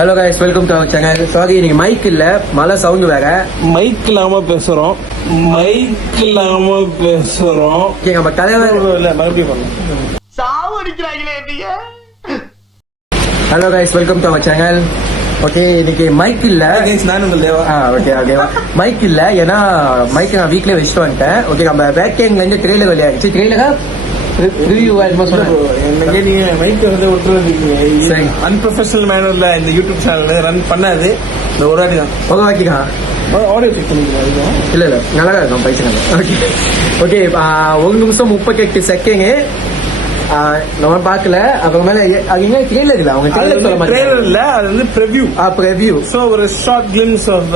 Hello guys welcome to our channel. Sorry நீங்க mic இல்ல, மழை சவுண்ட் வேற. மைக் இல்லாம பேசுறோம். ஓகே நம்ம தலைவர் இல்ல மறுபடியும் பண்ணலாம். சாவடிக்கிறாங்களே நீங்க. Hello guys welcome to our channel. Okay இன்னைக்கு மைக் இல்ல. நான் உங்கள் தேவா. ஓகே ஓகேவா மைக் இல்ல, ஏன்னா மைக் நான் வீட்லயே வச்சுட்டு வந்துட்டேன். ஓகே நம்ம பேக்கிங்ல இருந்து ட்ரெயிலர் வெளியாகிடுச்சு. ட்ரெயிலரா ரிவ்யூ நீங்க மைக் வந்து சரி. அன்ப்ரொஃபஷனல் மேனர்ல இந்த யூடியூப் சேனல் ரன் பண்ணாது. இந்த ஒரு வாட்டி தான் ஒரு வாக்கிதான் ஆடியோ செக் பண்ணிக்கலாம். இல்ல நல்லா இருக்கும் பைசா. ஓகே ஓகே 1 நிமிஷம் 38 செகண்ட் நம்ம பாக்கல. அப்புறமேல அது என்ன ட்ரெயிலர் இல்ல, அவங்க ட்ரெயிலர் சொல்ல மாட்டாங்க. ட்ரெய்லர் இல்ல, அது வந்து ப்ரிவ்யூ. சோ ஒரு ஷார்ட் கிளிம்ஸ் ஆஃப்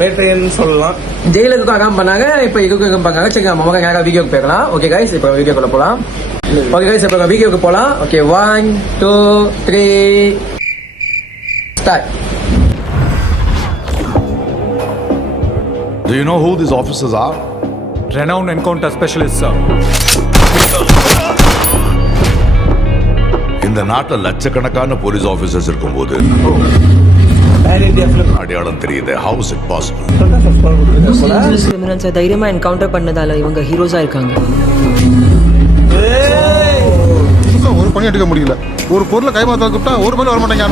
வேட்டையன் சொல்லலாம். ஜெயிலுக்கு அகாம் பண்ணாங்க, இப்ப இதுக்கு பண்ணாங்க. சரி நம்ம நேரா வீடியோக்கு போயிடலாம். ஓகே गाइस இப்போ வீடியோக்குள்ள போலாம். ஓகே गाइस இப்போ வீடியோக்கு போலாம். Okay 1 2 3 start. Do you know who these officers are? Renowned encounter specialists, sir. இந்த நாட்டில் லட்சக்கணக்கான போலீஸ் ஆபீசர்ஸ் இருக்கும்போது அடையாளம் தெரியுது. How is it possible? கிரிமினல்ஸை தைரியமா என்கவுண்டர் பண்ணதால இவங்க ஹீரோஸா இருக்காங்க. ஒரு பணி எடுக்க முடியல. ஒரு பொருளை கைமாத்த கூப்பிட்டா ஒரு பணி வர மாட்டேங்க.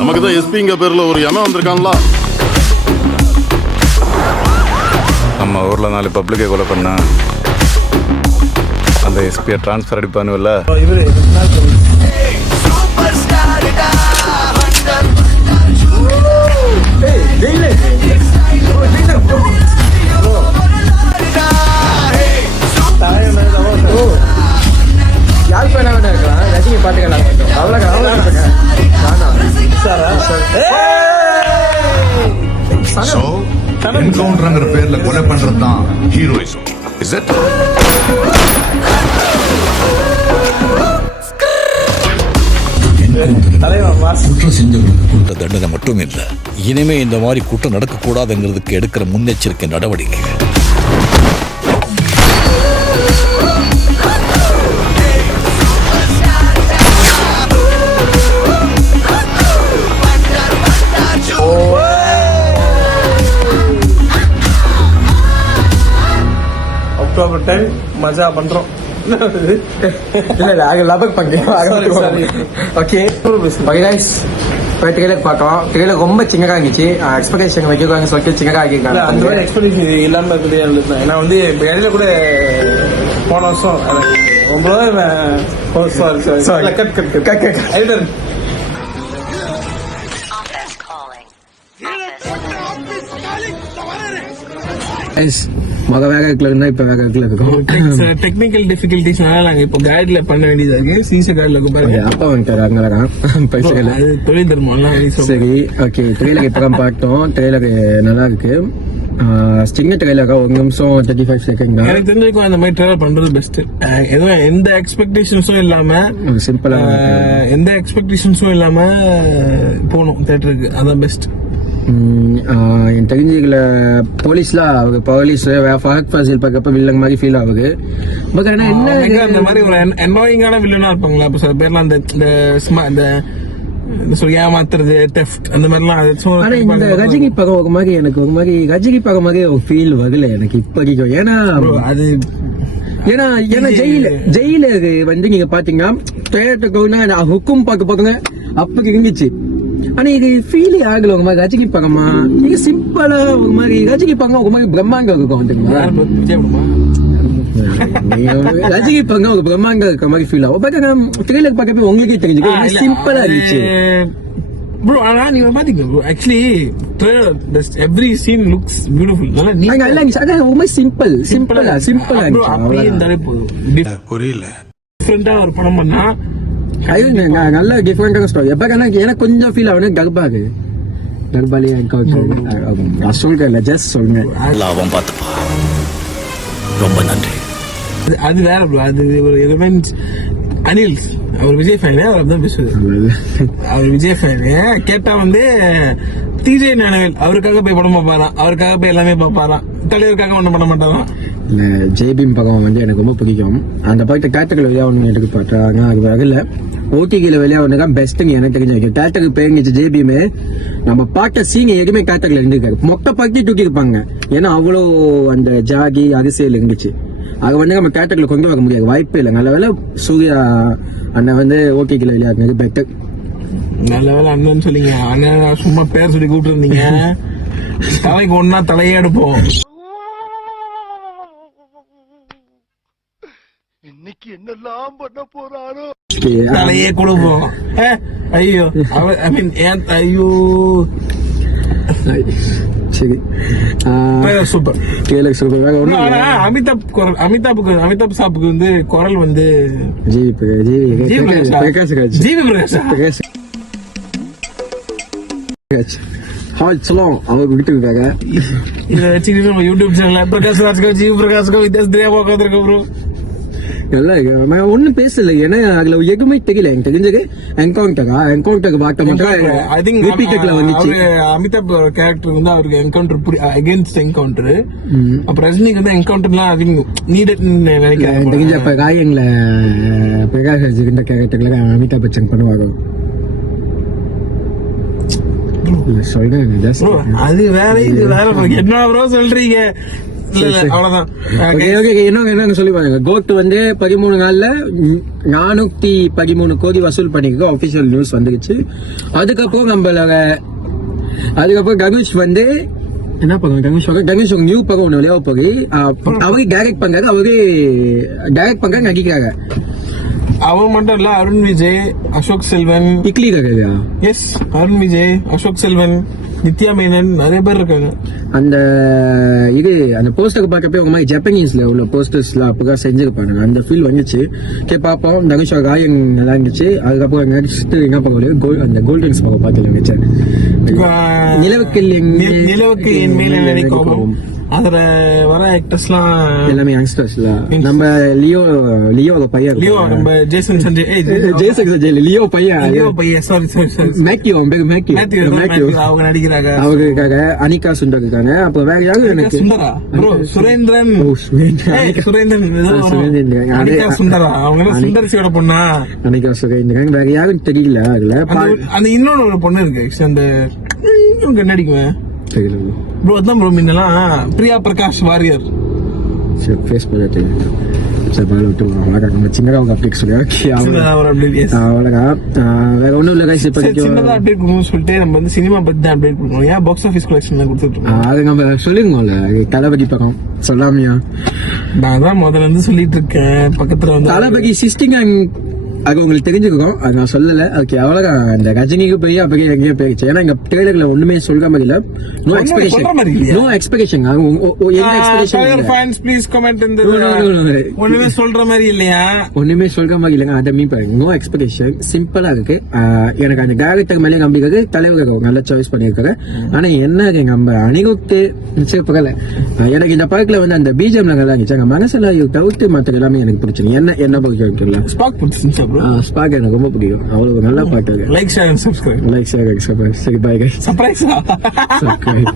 நமக்கு தான் எஸ்பிங்க பேர்ல ஒரு எமன் வந்திருக்கான்ல. நம்ம ஊர்ல 4 பப்ளிக்கை கொலை பண்ணா அந்த எஸ்பியை டிரான்ஸ்ஃபர் அடிப்பானுல்ல. யார் பண்ண வேண்டாம் இருக்கலாம், ரஜினி பாத்துக்கலாம். So, என்கவுண்டர்ங்கிற பேர்ல கொலை பண்றது தான் ஹீரோயிசம். Is it? குற்றம் செஞ்சவங்களுக்கு கொடுத்த தண்டனை மட்டும் இல்லை, இனிமே இந்த மாதிரி குற்றம் நடக்கக்கூடாதுங்கிறதுக்கு எடுக்கிற முன்னெச்சரிக்கை நடவடிக்கை. அக்டோபர் 10 மஜா பண்றோம். இல்ல அங்க லபக் பண்ணி. ஓகே ஓகே गाइस இப்போ ட்ரெயிலர் பார்த்தோம். ட்ரெயிலர் ரொம்ப சின்னதா இருந்துச்சு. எக்ஸ்பெக்டேஷன் வைக்கிறாங்க சொல்லி சின்னதா ஆகிருக்காங்க. அந்த மாதிரி எக்ஸ்பெக்டேஷன் இல்லாம இருக்குது. ஏன்னா வந்து இடையில கூட போன வருஷம் மக வேக இருக்குல்ல, இப்ப வேக இருக்குல்ல இருக்கும். டெக்னிக்கல் டிஃபிகல்டிஸ்னால நாங்க இப்போ கைட்ல பண்ண வேண்டியதா இருக்கு. சீச கைட்ல இருக்கு. அப்பா வந்துட்டாரு அங்கதான் பைசைகள். அது தொழில் தர்மம். சரி ஓகே ட்ரெயிலர் இப்பதான் பார்த்தோம். ட்ரெயிலர் நல்லா இருக்கு. சின்ன ட்ரெயிலரா 1 நிமிஷம் 35 செகண்ட். எனக்கு தெரிஞ்சிருக்கும் அந்த மாதிரி ட்ரெயிலர் பண்றது பெஸ்ட். எதுவும் எந்த எக்ஸ்பெக்டேஷன்ஸும் இல்லாம சிம்பிளா எந்த எக்ஸ்பெக்டேஷன்ஸும் இல்லாம போகணும் தியேட்டருக்கு. அதான் பெஸ்ட். எனக்கு தெரிஞ்சுக்கல போலீஸ்லாம் போலீஸ் ஃபஹத் ஃபாசில் பார்க்கப்ப வில்லங்க மாதிரி ஃபீல் ஆகுது. பட் ஆனா என்ன இந்த மாதிரி ஒரு அனாயிங்கான வில்லனா இருப்பாங்களா? அப்ப சில பேர்லாம் அந்த ஏமாத்துறது தெஃப்ட் அந்த மாதிரிலாம். ஆனா இந்த ரஜினி பக்கம் ஒரு மாதிரி எனக்கு ஒரு மாதிரி ரஜினி பக்கம் மாதிரி ஒரு ஃபீல் வரல எனக்கு இப்போதைக்கு. ஏன்னா அது ஏன்னா ஜெயில வந்து நீங்க பாத்தீங்கன்னா தியேட்டருக்கு ஹுக்கும் பார்க்க போதுங்க அப்ப இருந்துச்சு. ஆனா இது ஃபீலே ஆகல ஒரு மாதிரி ரஜினி பக்கமா. நீங்க சிம்பிளா ஒரு மாதிரி ரஜினி பக்கம் ஒரு மாதிரி பிரம்மாண்டம் இருக்கும். ரஜினி பக்கம் ஒரு பிரம்மாண்டம் இருக்க மாதிரி ஃபீல் ஆகும். பட் ட்ரெயிலர் பார்க்கப்ப உங்களுக்கே தெரிஞ்சுக்க சிம்பிளா இருந்துச்சு. bro ஆனா நீங்க பாத்தீங்க bro actually trailer every scene looks beautiful. நல்லா அத ரொம்ப சிம்பிளா bro அப்படியே இருந்தாலே போதும். புரியல. டிஃபரண்டா ஒரு படம் பண்ணா நல்ல டிஃபரெண்டான ஸ்டோரி. எப்ப எனக்கு கொஞ்சம் ஃபீல் ஆகுது கர்பாலி சொல்றேன் ஜஸ்ட் சொல்லுங்க. லாபம் பார்த்துப்பா. ரொம்ப நன்றி. அது வேற ப்ரோ. அது ஒரு அனில் அவர் விஜய் ஃபேனு. அவர் அப்படிதான் பேசுவாரு. அவர் விஜய் ஃபேனு கேட்டா வந்து டிஜே ஞானவேல் அவருக்காக போய் படம் பார்ப்பாராம். அவருக்காக போய் எல்லாமே பார்ப்பாராம். தலைவருக்காக ஒன்றும் பண்ண மாட்டாராம். ஜெய்பீம் பகம் வந்து எனக்கு ரொம்ப பிடிக்கும். அந்த படத்தை காட்டுகள் ஒன்று எடுக்க பார்த்தாங்க. அது வரல ஓடிகில வெளியாவதுதான் தான் பெஸ்ட்டுங்க எனக்கு தெரிஞ்சு. தேட்டருக்கு பேங்கிச்சு ஜேபியுமே நம்ம பார்த்த சீங்க எதுவுமே தேட்டர்ல இருந்திருக்காரு. மொத்த பக்கி தூக்கி இருப்பாங்க. ஏன்னா அவ்வளோ அந்த ஜாகி அதிசயில் இருந்துச்சு. அது வந்து நம்ம தேட்டர்ல கொண்டு வர முடியாது, வாய்ப்பே இல்லை. நல்ல வேலை சூர்யா அண்ணன் வந்து ஓடிகில வெளியாடுனது பெட்டர். நல்ல வேலை அண்ணன் சொல்லிங்க. அண்ணன் சும்மா பேர் சொல்லி கூப்பிட்டு இருந்தீங்க. தலைக்கு ஒன்னா தலையே எடுப்போம். இன்னைக்கு என்னெல்லாம் பண்ண போறாரோ. தலையே கொடுப்போம். ஐயோ ஐ மீன் ஐயோ சரி சூப்பர். ஆனா அமிதாப் சாப்புக்கு வந்து குரல் வந்து ஜிவி பிரகாஷ் அவங்க விட்டுருக்காங்க. இதை வச்சுக்கிட்டு நம்ம யூடியூப் சேனல்ல பிரகாஷ் ராஜ்கோ ஜிவி பிரகாஷ்கோ வித்தியாசம் தெரியாம உட்காந்துருக்க ப்ரோ. நல்லா இருக்கு. நான் ஒண்ணும் பேசல, ஏன்னா அதுல எதுவுமே தெரியல. எனக்கு தெரிஞ்சது என்கவுண்டர் பார்க்க மட்டும் ரிப்பீட்டட்ல வந்துச்சு. அமிதாப் கேரக்டர் வந்து அவருக்கு என்கவுண்டர் அகைன்ஸ்ட் என்கவுண்டர். அப்ப ரஜினிக்கு வந்து என்கவுண்டர்லாம் அதிகம் நீடட் நினைக்கிறேன். தெரிஞ்ச அப்ப காயங்கள பிரகாஷ் ராஜ் இந்த கேரக்டர்ல அமிதாப் பச்சன் பண்ணுவாங்க. சொல்றேன் அது வேற இது வேற. என்ன ப்ரோ சொல்றீங்க? என்ன சொல்லி பாருங்க. கோட் வந்து 13 நாள்ல 413 கோடி வசூல் பண்ணிருக்க ஆபீஷியல் நியூஸ் வந்துருச்சு. அதுக்கப்புறம் கணேஷ் வந்து என்ன பண்ணுவாங்க, கணேஷ் ஒரு நியூ பக்கம் ஒண்ணு வெளியாக போய் அவரு டைரக்ட் பண்றாங்க நடிக்கிறாங்க. அவன் மட்டும் இல்ல, அருண் விஜய், அசோக் செல்வன், இக்லி கதையா? எஸ், அருண் விஜய், அசோக் செல்வன், நித்யா மேனன், நிறைய பேர் இருக்காங்க. அந்த அந்த போஸ்டர் பார்க்கப்ப உங்க மாதிரி ஜப்பானீஸ்ல உள்ள போஸ்டர்ஸ்லாம் அப்பதான் செஞ்சிருப்பாங்க. அந்த ஃபீல் வந்துச்சு. பாப்போம். தனுஷா காயம் நல்லா இருந்துச்சு. அதுக்கப்புறம் நடிச்சுட்டு என்ன பார்க்க அந்த கோல்டன்ஸ் பார்க்க பார்த்து நிலவுக்கு என் மேல நினைக்கும். அதுல வர ஆக்டர்ஸ்லாம் எல்லாமே யங்ஸ்டர்ஸ்ல. நம்ம லியோ பையன், நம்ம ஜேசன் சஞ்சய், லியோ பையன் சாரி மேத்யூ அவங்க நடிக்கிறாங்க. அவருக்காக அனிகா சுந்தர் இருக்காங்க. அப்ப வேற யாரும் எனக்கு சுந்தரா ப்ரோ, சுரேந்திரன் அனிகா சுந்தரா, அவங்க சுந்தர்சியோட பொண்ணா? அனிகா சுரேந்திரன். வேற யாரும் தெரியல. அதுல அந்த இன்னொன்னு ஒரு பொண்ணு இருக்கு, அந்த நடிக்குவேன் ப்ரோ. அதான் ப்ரோ முன்னெல்லாம் பிரியா பிரகாஷ் வாரியர். சின்னதா ஒண்ணும் இல்ல கைஸ். இப்ப சின்னதா அப்டேட் கொடுக்கணும்னு சொல்லிட்டு நம்ம வந்து சினிமா பத்தி தான் அப்டேட் கொடுக்கணும். ஏன் பாக்ஸ் ஆஃபீஸ் கலெக்ஷன் தான் கொடுத்துட்டு இருக்கோம். அது நம்ம சொல்லிருங்கோம்ல, தளபதி பக்கம் சொல்லாமையா? நான் தான் முதல்ல இருந்து சொல்லிட்டு இருக்கேன். பக்கத்துல வந்து தளபதி சிஸ்டிங் அது உங்களுக்கு தெரிஞ்சுக்கோ. அது நான் சொல்லல. அதுக்கு அவ்வளவுதான். அந்த ரஜினிக்கு போய் அப்படியே எங்கேயோ போயிடுச்சு. ஏன்னா எங்க ட்ரெய்லர்ல ஒண்ணுமே சொல்ற மாதிரி இல்ல. No expectation. ஒண்ணுமே சொல்ற மாதிரி இல்லையா? ஒண்ணுமே சொல்ற மாதிரி இல்லைங்க. அதை மீன் பாருங்க. No expectation. சிம்பிளா இருக்கு. எனக்கு அந்த டேரக்டர் மேலே நம்பிக்கிறது. தலைவர் நல்ல சாய்ஸ் பண்ணிருக்காரு. ஆனா என்ன நம்ம அணிகுத்து நிச்சயம் பகல. எனக்கு இந்த படத்துல வந்து அந்த பிஜிஎம் நல்லா இருந்துச்சு. அங்க மனசுல தவிர்த்து மற்ற எல்லாமே எனக்கு பிடிச்சிருக்கு. என்ன பகுதியா ஸ்பாக் எனக்கு ரொம்ப பிடிக்கும். அவ்வளவு நல்லா பாட்டு. Like share and subscribe. சரி, பாய் கைஸ். சர்ப்ரைஸ். சப்ஸ்கிரைப்.